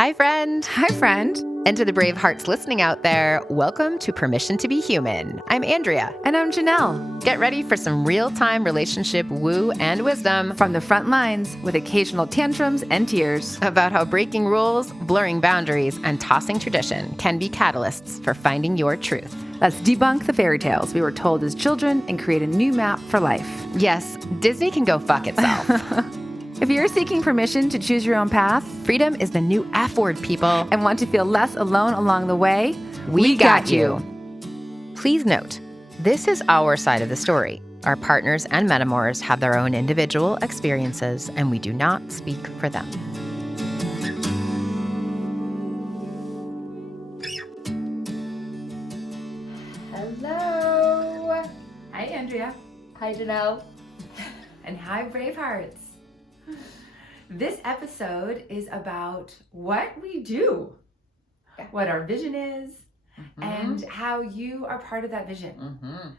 Hi, friend. Hi, friend. And to the brave hearts listening out there, welcome to Permission to be Human. I'm Andrea. And I'm Janelle. Get ready for some real-time relationship woo and wisdom from the front lines with occasional tantrums and tears about how breaking rules, blurring boundaries, and tossing tradition can be catalysts for finding your truth. Let's debunk the fairy tales we were told as children and create a new map for life. Yes, Disney can go fuck itself. If you're seeking permission to choose your own path, freedom is the new F word, people, and want to feel less alone along the way, we got you. Please note, this is our side of the story. Our partners and metamours have their own individual experiences, and we do not speak for them. Hello. Hi, Andrea. Hi, Janelle. And hi, Bravehearts. This episode is about what we do, what our vision is, and how you are part of that vision.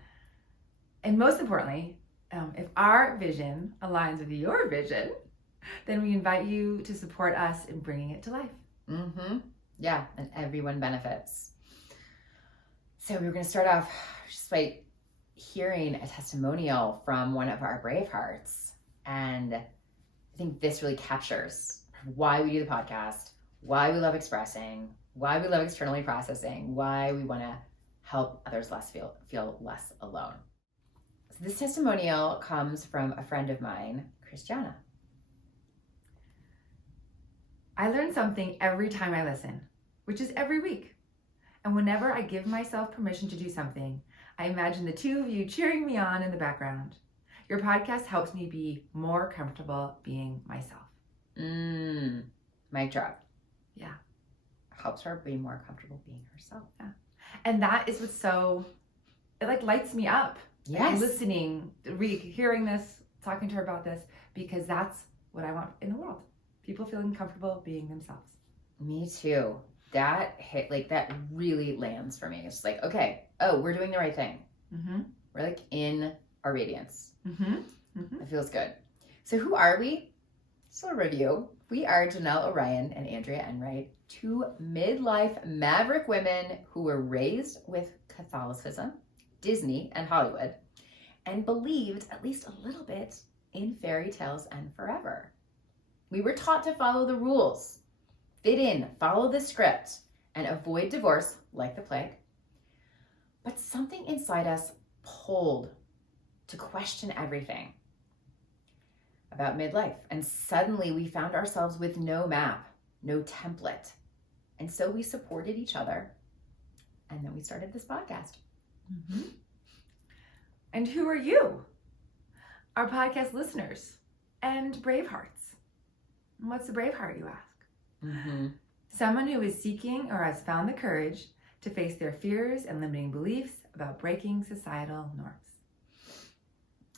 And most importantly, if our vision aligns with your vision, then we invite you to support us in bringing it to life. Yeah, and everyone benefits. So we're going to start off just by hearing a testimonial from one of our Bravehearts. And I think this really captures why we do the podcast, why we love expressing, why we love externally processing, why we want to help others feel less alone. So this testimonial comes from a friend of mine, Christiana. I learn something every time I listen, which is every week. And whenever I give myself permission to do something, I imagine the two of you cheering me on in the background. Your podcast helps me be more comfortable being myself. Mic drop. Yeah. Helps her be more comfortable being herself. Yeah. And that is what's it like lights me up. Yes. Listening, hearing this, talking to her about this, because that's what I want in the world. People feeling comfortable being themselves. Me too. That that really lands for me. It's like, okay, we're doing the right thing. We're like in our radiance. It feels good. So who are we? So a review. We are Janelle Orion and Andrea Enright, two midlife maverick women who were raised with Catholicism, Disney, and Hollywood, and believed at least a little bit in fairy tales and forever. We were taught to follow the rules, fit in, follow the script, and avoid divorce like the plague. But something inside us pulled to question everything about midlife. And suddenly we found ourselves with no map, no template. And so we supported each other. And then we started this podcast. And who are you? Our podcast listeners and Bravehearts. And what's a Braveheart, you ask? Someone who is seeking or has found the courage to face their fears and limiting beliefs about breaking societal norms.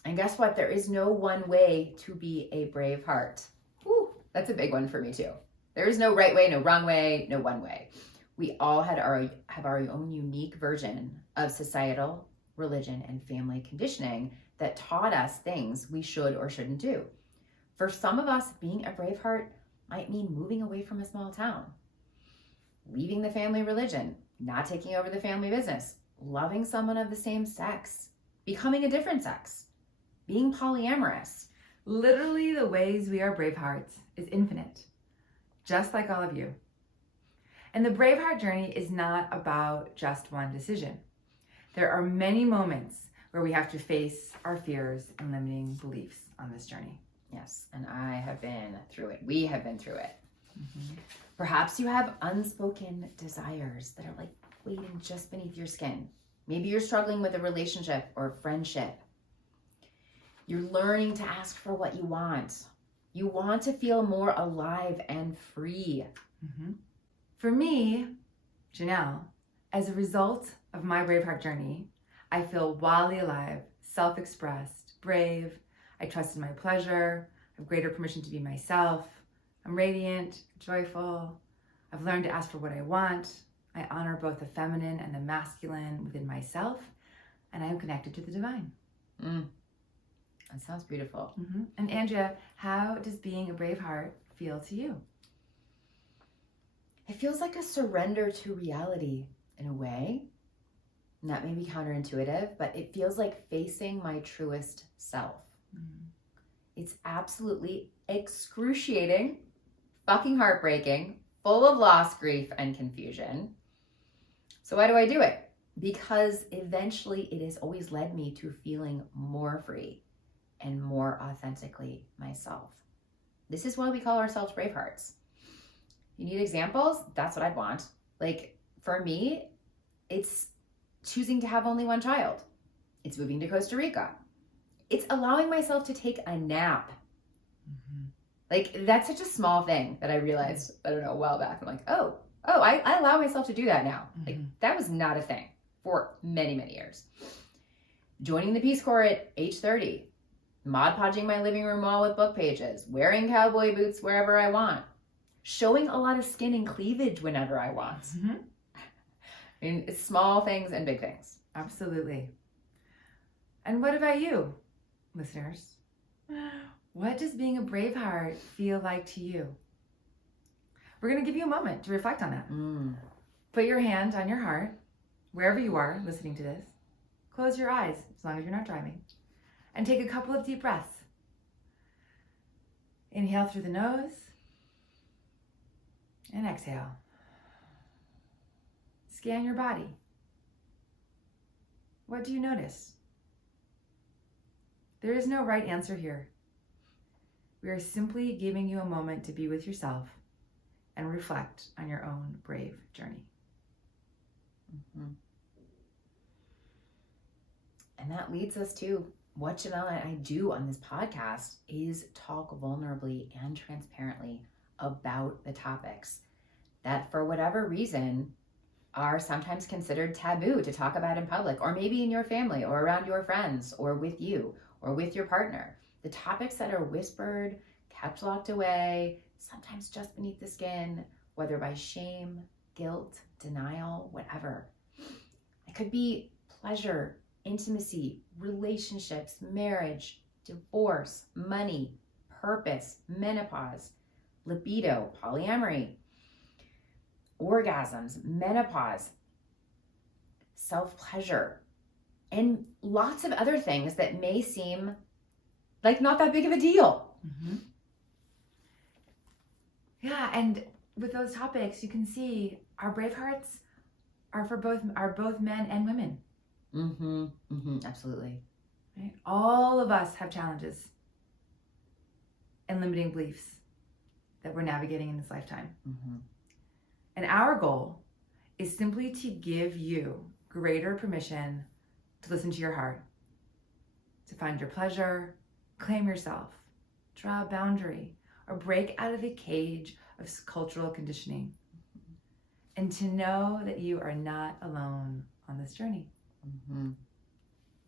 And guess what? There is no one way to be a brave heart. Ooh, that's a big one for me too. There is no right way, no wrong way, no one way. We all have our own unique version of societal, religion, and family conditioning that taught us things we should or shouldn't do. For some of us, being a brave heart might mean moving away from a small town, leaving the family religion, not taking over the family business, loving someone of the same sex, becoming a different sex, being polyamorous. Literally, the ways we are Bravehearts is infinite, just like all of you. And the Braveheart journey is not about just one decision. There are many moments where we have to face our fears and limiting beliefs on this journey. Yes, and I have been through it. We have been through it. Perhaps you have unspoken desires that are waiting just beneath your skin. Maybe you're struggling with a relationship or a friendship. You're learning to ask for what you want. You want to feel more alive and free. For me, Janelle, as a result of my Braveheart journey, I feel wildly alive, self-expressed, brave. I trust in my pleasure. I have greater permission to be myself. I'm radiant, joyful. I've learned to ask for what I want. I honor both the feminine and the masculine within myself, and I am connected to the divine. That sounds beautiful. Mm-hmm. And Andrea, how does being a brave heart feel to you? it feels like a surrender to reality in a way. And that may be counterintuitive, but it feels like facing my truest self. It's absolutely excruciating, fucking heartbreaking, full of loss, grief, and confusion. So why do I do it? Because eventually it has always led me to feeling more free and more authentically myself. This is why we call ourselves Bravehearts. You need examples? That's what I'd want. Like, for me, it's choosing to have only one child. It's moving to Costa Rica. It's allowing myself to take a nap. Like, that's such a small thing that I realized, I don't know, a while back. I'm like, oh, I allow myself to do that now. Like, that was not a thing for many, many years. Joining the Peace Corps at age 30, Mod Podging my living room wall with book pages, wearing cowboy boots wherever I want, showing a lot of skin and cleavage whenever I want. I mean, it's small things and big things. Absolutely. And what about you, listeners? What does being a Braveheart feel like to you? We're going to give you a moment to reflect on that. Put your hand on your heart, wherever you are listening to this. Close your eyes, as long as you're not driving. And take a couple of deep breaths. Inhale through the nose. And exhale. Scan your body. What do you notice? There is no right answer here. We are simply giving you a moment to be with yourself and reflect on your own brave journey. And that leads us to what Janelle and I do on this podcast is talk vulnerably and transparently about the topics that, for whatever reason, are sometimes considered taboo to talk about in public, or maybe in your family or around your friends or with you or with your partner. The topics that are whispered, kept locked away, sometimes just beneath the skin, whether by shame, guilt, denial, whatever. It could be pleasure, intimacy, relationships, marriage, divorce, money, purpose, menopause, libido, polyamory, orgasms, menopause, self-pleasure, and lots of other things that may seem like not that big of a deal. Yeah, and with those topics, you can see our Bravehearts are both men and women. Absolutely. Right? All of us have challenges and limiting beliefs that we're navigating in this lifetime. And our goal is simply to give you greater permission to listen to your heart, to find your pleasure, claim yourself, draw a boundary, or break out of the cage of cultural conditioning, and to know that you are not alone on this journey.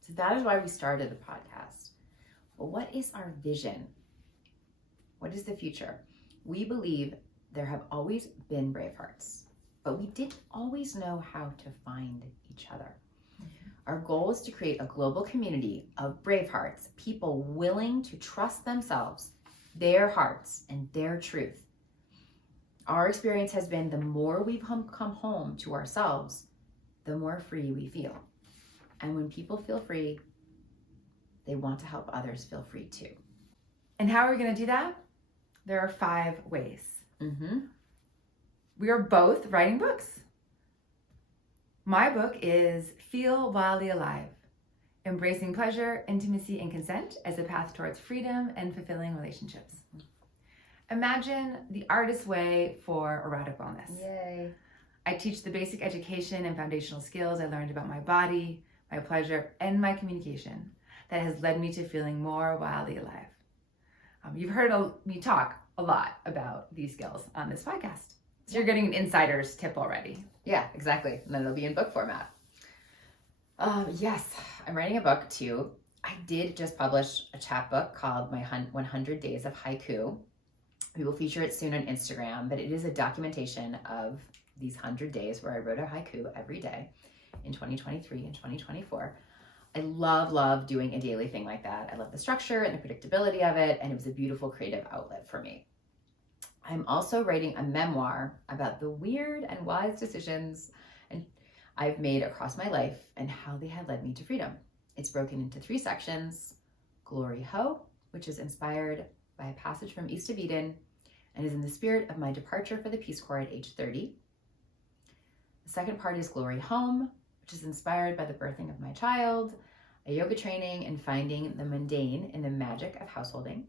So that is why we started the podcast. But what is our vision? What is the future? We believe there have always been Bravehearts, but we didn't always know how to find each other. Our goal is to create a global community of Bravehearts, people willing to trust themselves, their hearts, and their truth. Our experience has been the more we've come home to ourselves, the more free we feel. And when people feel free, they want to help others feel free too. And how are we going to do that? There are 5 ways. We are both writing books. My book is Feel Wildly Alive, Embracing Pleasure, Intimacy, and Consent as a Path Towards Freedom and Fulfilling Relationships. Imagine the artist's way for erotic wellness. Yay. I teach the basic education and foundational skills I learned about my body, my pleasure, and my communication that has led me to feeling more wildly alive. You've heard me talk a lot about these skills on this podcast. So you're getting an insider's tip already. Yeah, exactly. And then it'll be in book format. Yes, I'm writing a book too. I did just publish a chapbook called My 100 Days of Haiku. We will feature it soon on Instagram, but it is a documentation of these 100 days where I wrote a haiku every day in 2023 and 2024. I love doing a daily thing like that. I love the structure and the predictability of it, and it was a beautiful creative outlet for me. I'm also writing a memoir about the weird and wise decisions I've made across my life and how they had led me to freedom. It's broken into 3 sections: Glory Ho, which is inspired by a passage from East of Eden and is in the spirit of my departure for the Peace Corps at age 30. The second part is Glory Home, which is inspired by the birthing of my child, a yoga training, and finding the mundane in the magic of householding.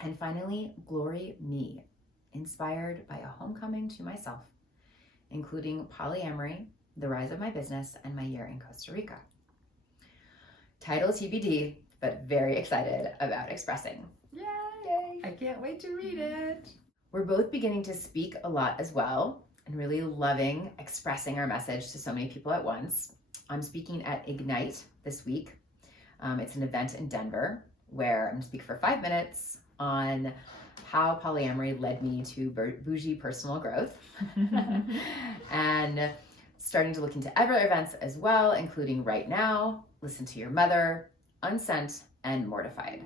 And finally, Glory Me, inspired by a homecoming to myself, including polyamory, the rise of my business, and my year in Costa Rica. Title TBD, but very excited about expressing. Yay! I can't wait to read it. We're both beginning to speak a lot as well and really loving expressing our message to so many people at once. I'm speaking at Ignite this week. It's an event in Denver where I'm going to speak for 5 minutes on how polyamory led me to bougie personal growth and starting to look into other events as well, including Right Now, Listen to Your Mother, Unsent, and Mortified.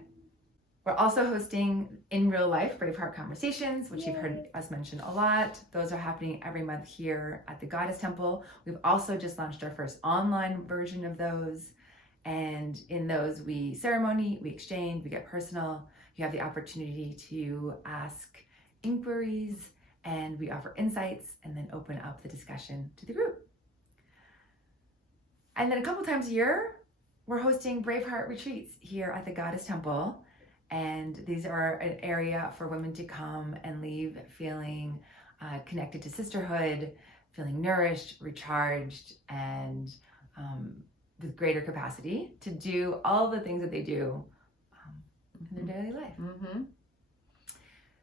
We're also hosting in real life Braveheart Conversations, which you've heard us mention a lot. Those are happening every month here at the Goddess Temple. We've also just launched our first online version of those. And in those, we ceremony, we exchange, we get personal. You have the opportunity to ask inquiries, and we offer insights and then open up the discussion to the group. And then a couple times a year, we're hosting Braveheart retreats here at the Goddess Temple. And these are an area for women to come and leave feeling connected to sisterhood, feeling nourished, recharged, and with greater capacity to do all the things that they do in their daily life. Mm-hmm.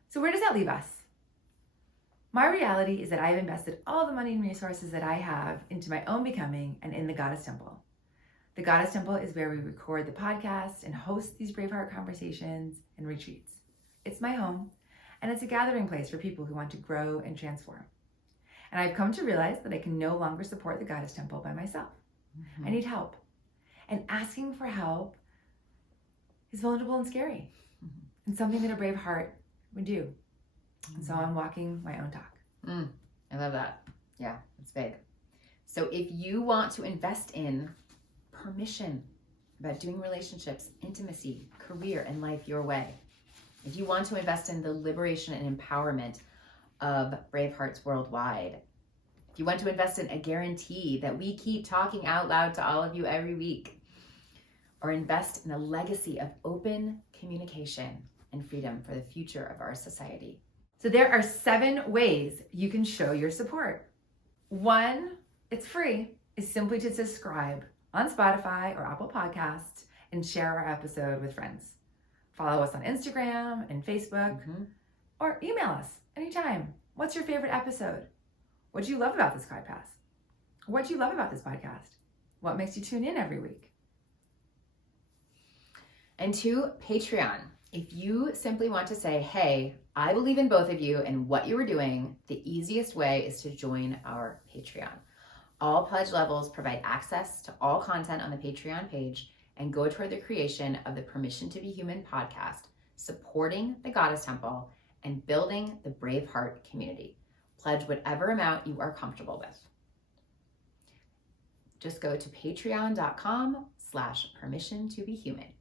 So where does that leave us? My reality is that I've invested all the money and resources that I have into my own becoming and in the Goddess Temple. The Goddess Temple is where we record the podcast and host these Braveheart conversations and retreats. It's my home, and it's a gathering place for people who want to grow and transform. And I've come to realize that I can no longer support the Goddess Temple by myself. I need help. And asking for help is vulnerable and scary, and something that a brave heart would do. And so I'm walking my own talk. I love that. Yeah, it's big. So if you want to invest in permission about doing relationships, intimacy, career, and life your way, if you want to invest in the liberation and empowerment of Bravehearts worldwide, if you want to invest in a guarantee that we keep talking out loud to all of you every week, or invest in a legacy of open communication and freedom for the future of our society. So there are 7 ways you can show your support. 1, it's free, is simply to subscribe on Spotify or Apple Podcasts and share our episode with friends. Follow us on Instagram and Facebook, or email us anytime. What's your favorite episode? What do you love about this podcast? What do you love about this podcast? What makes you tune in every week? And 2, Patreon. If you simply want to say, hey, I believe in both of you and what you are doing, the easiest way is to join our Patreon. All pledge levels provide access to all content on the Patreon page and go toward the creation of the Permission to Be Human podcast, supporting the Goddess Temple and building the Braveheart community. Pledge whatever amount you are comfortable with. Just go to patreon.com/permission to be human.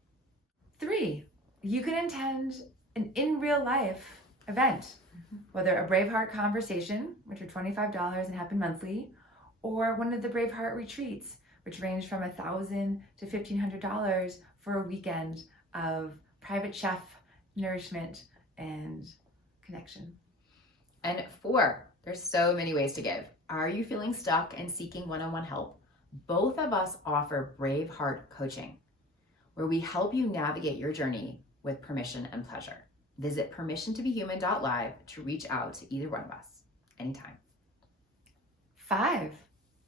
3, you can attend an in real life event, whether a Braveheart conversation, which are $25 and happen monthly, or one of the Braveheart retreats, which range from $1,000 to $1,500 for a weekend of private chef nourishment and connection. And 4, there's so many ways to give. Are you feeling stuck and seeking one-on-one help? Both of us offer Braveheart coaching, where we help you navigate your journey with permission and pleasure. Visit permissiontobehuman.live to reach out to either one of us anytime. 5,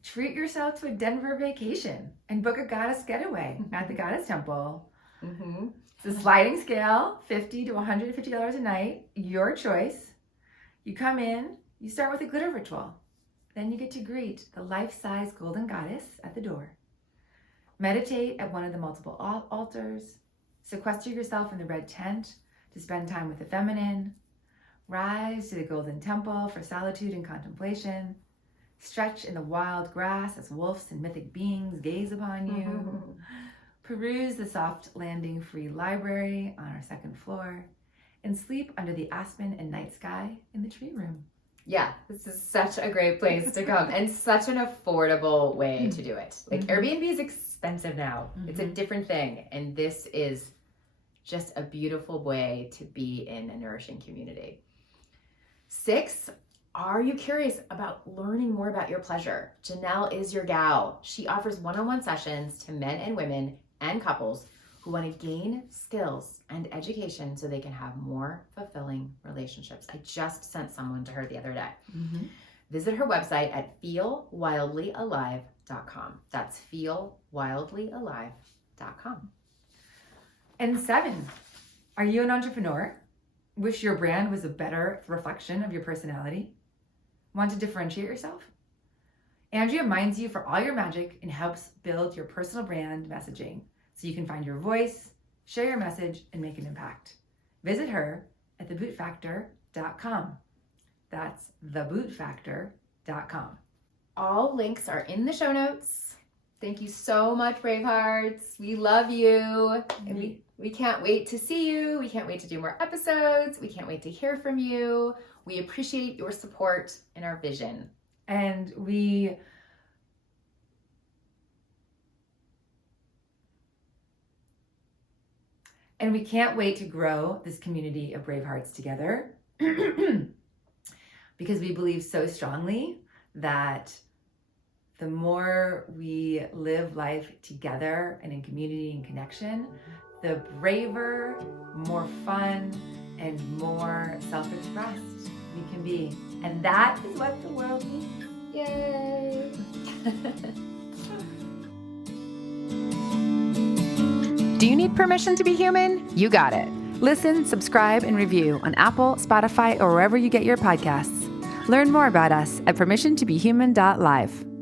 treat yourself to a Denver vacation and book a goddess getaway at the Goddess Temple. It's a sliding scale, $50 to $150 a night, your choice. You come in, you start with a glitter ritual. Then you get to greet the life-size golden goddess at the door. Meditate at one of the multiple altars. Sequester yourself in the red tent to spend time with the feminine. Rise to the golden temple for solitude and contemplation. Stretch in the wild grass as wolves and mythic beings gaze upon you. Peruse the soft landing free library on our second floor. And sleep under the aspen and night sky in the tree room. Yeah, this is such a great place to come and such an affordable way to do it. Like Airbnb is expensive now. It's a different thing. And this is just a beautiful way to be in a nourishing community. 6, are you curious about learning more about your pleasure? Janelle is your gal. She offers one-on-one sessions to men and women and couples who want to gain skills and education so they can have more fulfilling relationships. I just sent someone to her the other day. Visit her website at feelwildlyalive.com. That's feelwildlyalive.com. And 7, are you an entrepreneur? Wish your brand was a better reflection of your personality? Want to differentiate yourself? Andrea minds you for all your magic and helps build your personal brand messaging so you can find your voice, share your message, and make an impact. Visit her at thebootfactor.com. That's thebootfactor.com. All links are in the show notes. Thank you so much, Bravehearts. We love you. And we can't wait to see you. We can't wait to do more episodes. We can't wait to hear from you. We appreciate your support in our vision. And we can't wait to grow this community of Bravehearts together because we believe so strongly that the more we live life together and in community and connection, the braver, more fun, and more self-expressed we can be. And that is what the world needs. Yay! Do you need permission to be human? You got it. Listen, subscribe, and review on Apple, Spotify, or wherever you get your podcasts. Learn more about us at permissiontobehuman.live.